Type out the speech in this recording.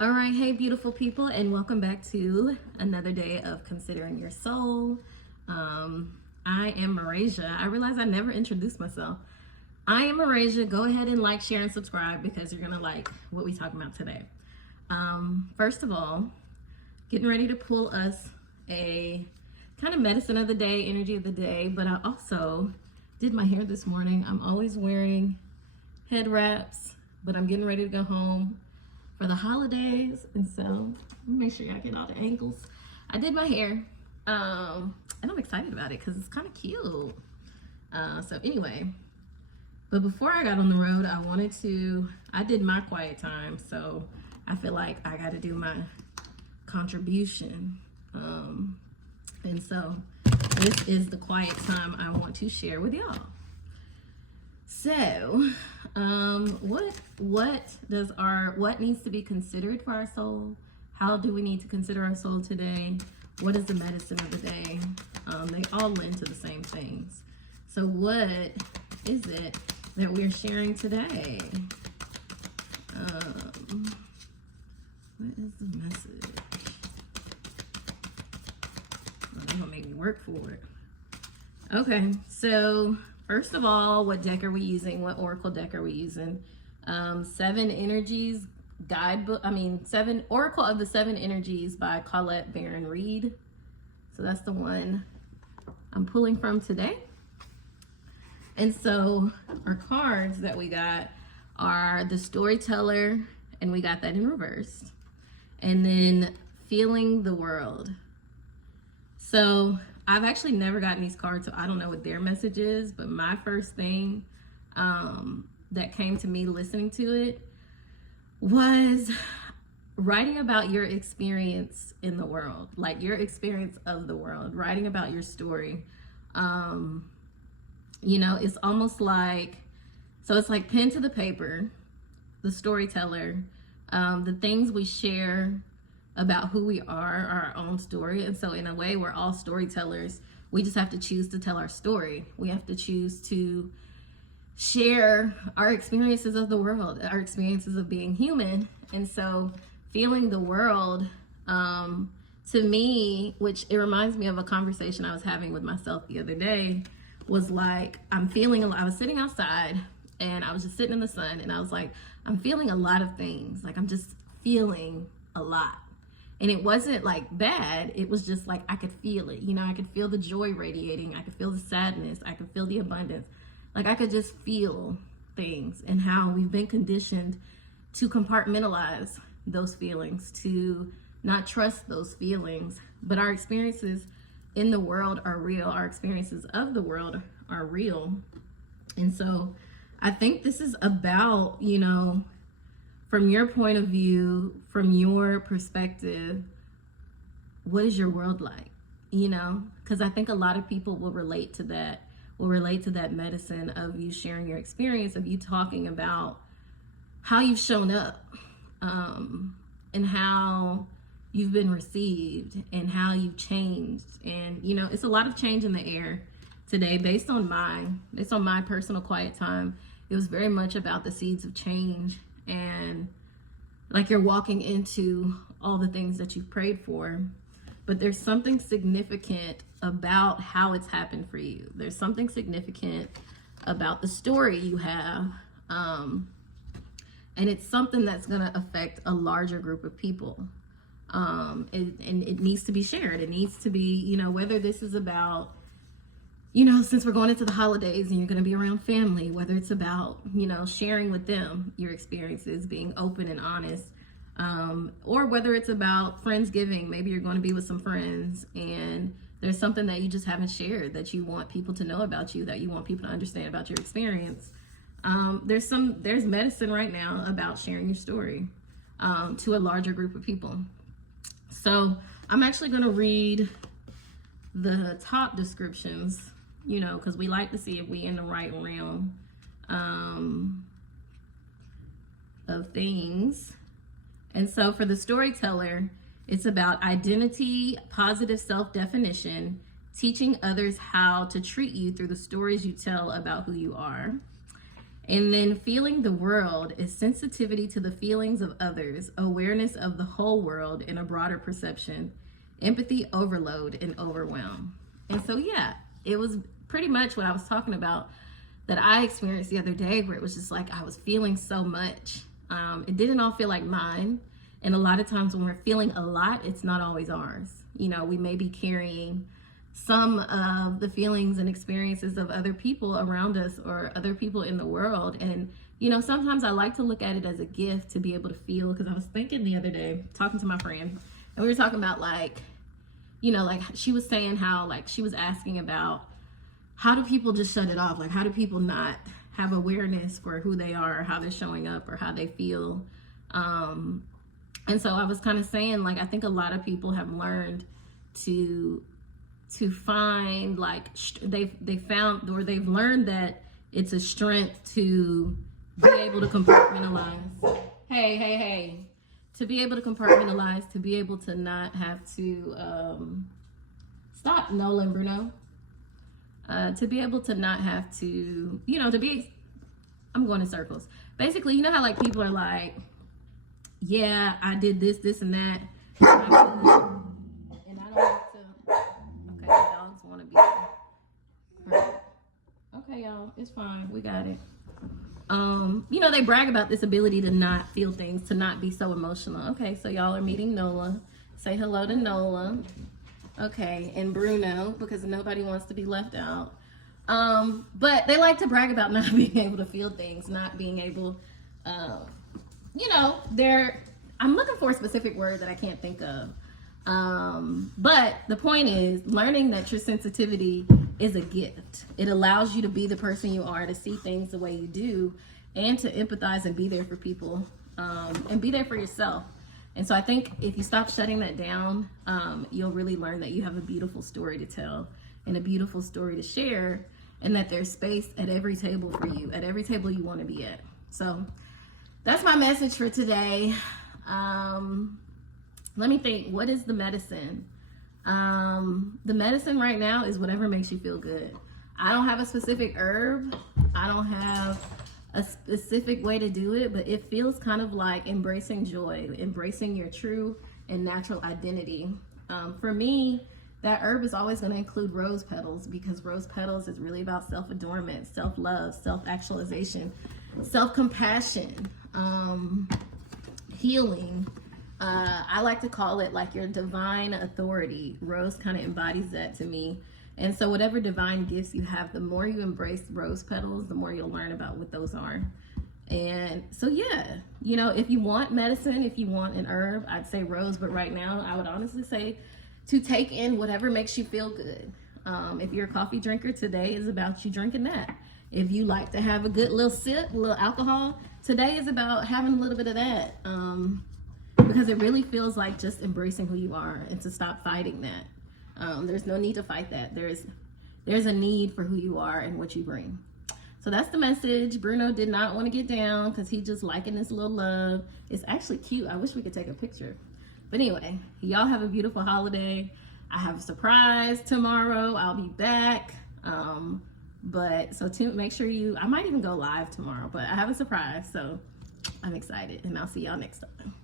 All right, hey, beautiful people, and welcome back to another day of Considering Your Soul. I am Marasia. I realize I never introduced myself. I am Marasia. Go ahead and like, share, and subscribe because you're gonna like what we talking about today. First of all, getting ready to pull us a kind of medicine of the day, energy of the day, but I also did my hair this morning. I'm always wearing head wraps, but I'm getting ready to go home for the holidays, and so make sure y'all get all the angles. I did my hair, and I'm excited about it because it's kind of cute. So anyway, but before I got on the road, I did my quiet time, so I feel like I got to do my contribution. And so this is the quiet time I want to share with y'all. So, what needs to be considered for our soul? How do we need to consider our soul today? What is the medicine of the day? They all lend to the same things. So what is it that we're sharing today? What is the message? Well, they're gonna make me work for it. Okay, so first of all, what deck are we using? What oracle deck are we using? Seven Energies guidebook. Seven Oracle of the Seven Energies by Colette Baron Reed. So that's the one I'm pulling from today. And so our cards that we got are the Storyteller, and we got that in reverse. And then Feeling the World. So I've actually never gotten these cards, so I don't know what their message is, but my first thing that came to me listening to it was writing about your experience in the world, like your experience of the world, writing about your story. It's almost like, so it's like pen to the paper, the storyteller, the things we share about who we are, our own story. And so in a way, we're all storytellers. We just have to choose to tell our story. We have to choose to share our experiences of the world, our experiences of being human. And so feeling the world, to me, which it reminds me of a conversation I was having with myself the other day, was like, I was sitting outside and I was just sitting in the sun, and I was like, I'm feeling a lot of things. Like, I'm just feeling a lot. And it wasn't like bad, it was just like I could feel it. I could feel the joy radiating, I could feel the sadness, I could feel the abundance. Like, I could just feel things, and how we've been conditioned to compartmentalize those feelings, to not trust those feelings. But our experiences in the world are real, our experiences of the world are real. And so I think this is about, from your point of view, from your perspective, what is your world like? Because I think a lot of people will relate to that medicine of you sharing your experience, of you talking about how you've shown up, and how you've been received, and how you've changed. And it's a lot of change in the air today. Based on my personal quiet time, it was very much about the seeds of change, and like you're walking into all the things that you've prayed for. But there's something significant about how it's happened for you. There's something significant about the story you have, and it's something that's going to affect a larger group of people, and it needs to be shared. It needs to be, whether this is about, since we're going into the holidays and you're going to be around family, whether it's about, sharing with them your experiences, being open and honest, or whether it's about Friendsgiving. Maybe you're going to be with some friends and there's something that you just haven't shared, that you want people to know about you, that you want people to understand about your experience. There's medicine right now about sharing your story to a larger group of people. So I'm actually going to read the top descriptions, because we like to see if we in the right realm of things. And so for the storyteller, it's about identity, positive self-definition, teaching others how to treat you through the stories you tell about who you are. And then feeling the world is sensitivity to the feelings of others, awareness of the whole world in a broader perception, empathy overload, and overwhelm. And so, yeah, it was pretty much what I was talking about that I experienced the other day, where it was just like I was feeling so much. It didn't all feel like mine. And a lot of times when we're feeling a lot, it's not always ours. You know, we may be carrying some of the feelings and experiences of other people around us or other people in the world. And, you know, sometimes I like to look at it as a gift to be able to feel, because I was thinking the other day, talking to my friend, and we were talking about like, you know, like she was saying how like she was asking about how do people just shut it off? Like, how do people not have awareness for who they are, or how they're showing up, or how they feel? And so I was kind of saying, like, I think a lot of people have learned to find, like, they found, or they've learned that it's a strength to be able to compartmentalize. Hey. To be able to compartmentalize, to be able to not have to, stop, Nola and Bruno. To be able to not have to, you know, I'm going in circles. Basically, you know how like people are like, yeah, I did this, and that. And I don't have to. Okay, the dogs want to be hurt. Okay, y'all, it's fine. We got it. You know, they brag about this ability to not feel things, to not be so emotional. Okay, so y'all are meeting Nola. Say hello to Nola. Okay, and Bruno, because nobody wants to be left out. But they like to brag about not being able to feel things, not being able, you know, I'm looking for a specific word that I can't think of. But the point is learning that your sensitivity is a gift. It allows you to be the person you are, to see things the way you do, and to empathize and be there for people, and be there for yourself. And so I think if you stop shutting that down, you'll really learn that you have a beautiful story to tell and a beautiful story to share, and that there's space at every table for you, at every table you want to be at. So that's my message for today. Let me think, what is the medicine? The medicine right now is whatever makes you feel good. I don't have a specific herb. I don't have a specific way to do it, but it feels kind of like embracing joy, embracing your true and natural identity. For me, that herb is always going to include rose petals, because rose petals is really about self-adornment, self-love, self-actualization, self-compassion, healing. I like to call it like your divine authority. Rose kind of embodies that to me. And so whatever divine gifts you have, the more you embrace rose petals, the more you'll learn about what those are. And so, yeah, you know, if you want medicine, if you want an herb, I'd say rose. But right now, I would honestly say to take in whatever makes you feel good. If you're a coffee drinker, today is about you drinking that. If you like to have a good little sip, a little alcohol, today is about having a little bit of that. Because it really feels like just embracing who you are, and to stop fighting that. There's no need to fight that. There's a need for who you are and what you bring. So that's the message. Bruno did not want to get down because he just liking this little love. It's actually cute. I wish we could take a picture. But anyway, y'all have a beautiful holiday. I have a surprise tomorrow. I'll be back. But so make sure I might even go live tomorrow, but I have a surprise. So I'm excited, and I'll see y'all next time.